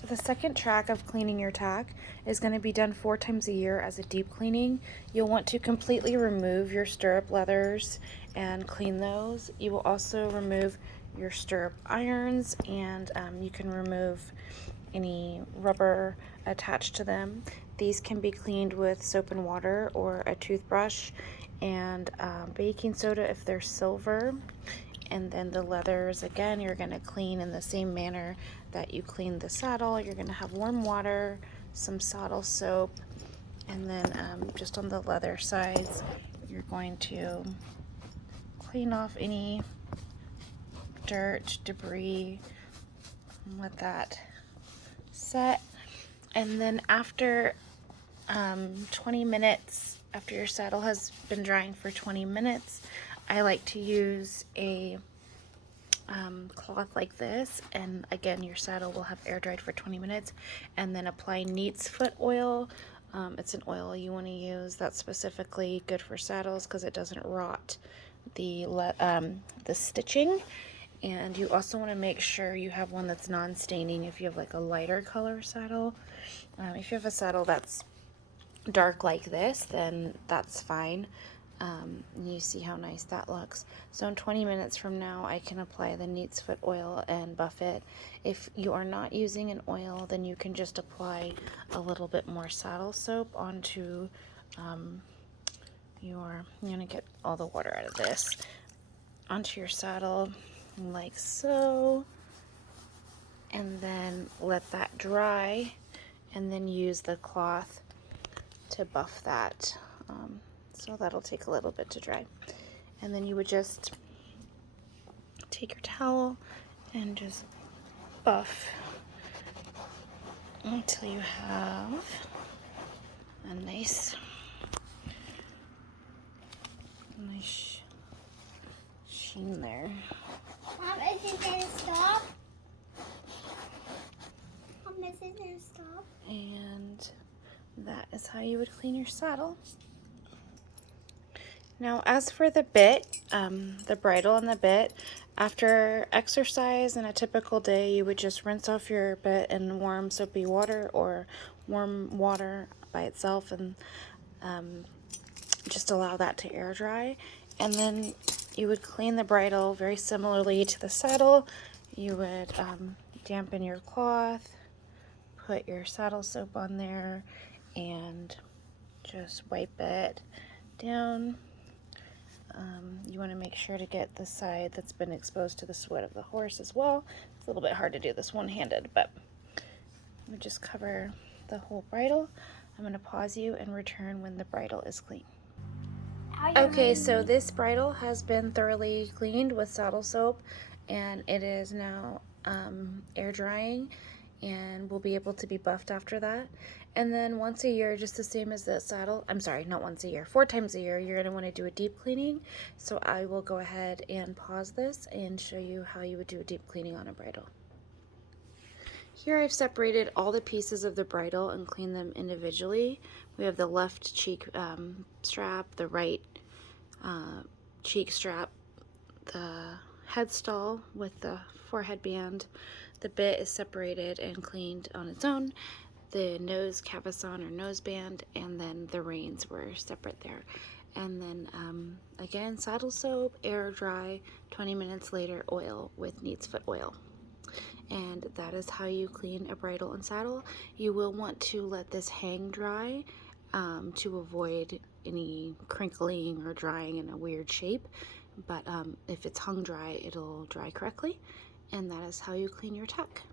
So the second track of cleaning your tack is going to be done 4 times a year as a deep cleaning. You'll want to completely remove your stirrup leathers and clean those. You will also remove your stirrup irons, and you can remove any rubber attached to them. These can be cleaned with soap and water or a toothbrush and baking soda if they're silver. And then the leathers, again, you're going to clean in the same manner that you clean the saddle. You're going to have warm water, some saddle soap, and then just on the leather sides, you're going to clean off any dirt, debris, and let that set. And then after 20 minutes, after your saddle has been drying for 20 minutes, I like to use a cloth like this, and again your saddle will have air dried for 20 minutes, and then apply Neat's foot oil. It's an oil you want to use that's specifically good for saddles because it doesn't rot the stitching. And you also want to make sure you have one that's non-staining if you have like a lighter color saddle. If you have a saddle that's dark like this, then that's fine. You see how nice that looks. So in 20 minutes from now, I can apply the Neat's foot oil and buff it. If you are not using an oil, then you can just apply a little bit more saddle soap onto you're gonna get all the water out of this onto your saddle like so, and then let that dry, and then use the cloth to buff that. So that'll take a little bit to dry. And then you would just take your towel and just buff until you have a nice sheen there. Mom, is it gonna stop? Mom, is it gonna stop? And that is how you would clean your saddle. Now, as for the bit, the bridle and the bit, after exercise and a typical day, you would just rinse off your bit in warm soapy water or warm water by itself, and just allow that to air dry. And then you would clean the bridle very similarly to the saddle. You would dampen your cloth, put your saddle soap on there, and just wipe it down. You want to make sure to get the side that's been exposed to the sweat of the horse as well. It's a little bit hard to do this one-handed, but we just cover the whole bridle. I'm going to pause you and return when the bridle is clean. Okay, so this bridle has been thoroughly cleaned with saddle soap, and it is now air drying and will be able to be buffed after that. And then once a year, just the same as the saddle, I'm sorry, not once a year, 4 times a year, you're going to want to do a deep cleaning. So I will go ahead and pause this and show you how you would do a deep cleaning on a bridle. Here I've separated all the pieces of the bridle and cleaned them individually. We have the left cheek strap, the right cheek strap, the headstall with the forehead band. The bit is separated and cleaned on its own. The nose cavesson or nose band, and then the reins were separate there. And then again, saddle soap, air dry, 20 minutes later, oil with Neat's foot oil. And that is how you clean a bridle and saddle. You will want to let this hang dry to avoid any crinkling or drying in a weird shape. But if it's hung dry, it'll dry correctly. And that is how you clean your tack.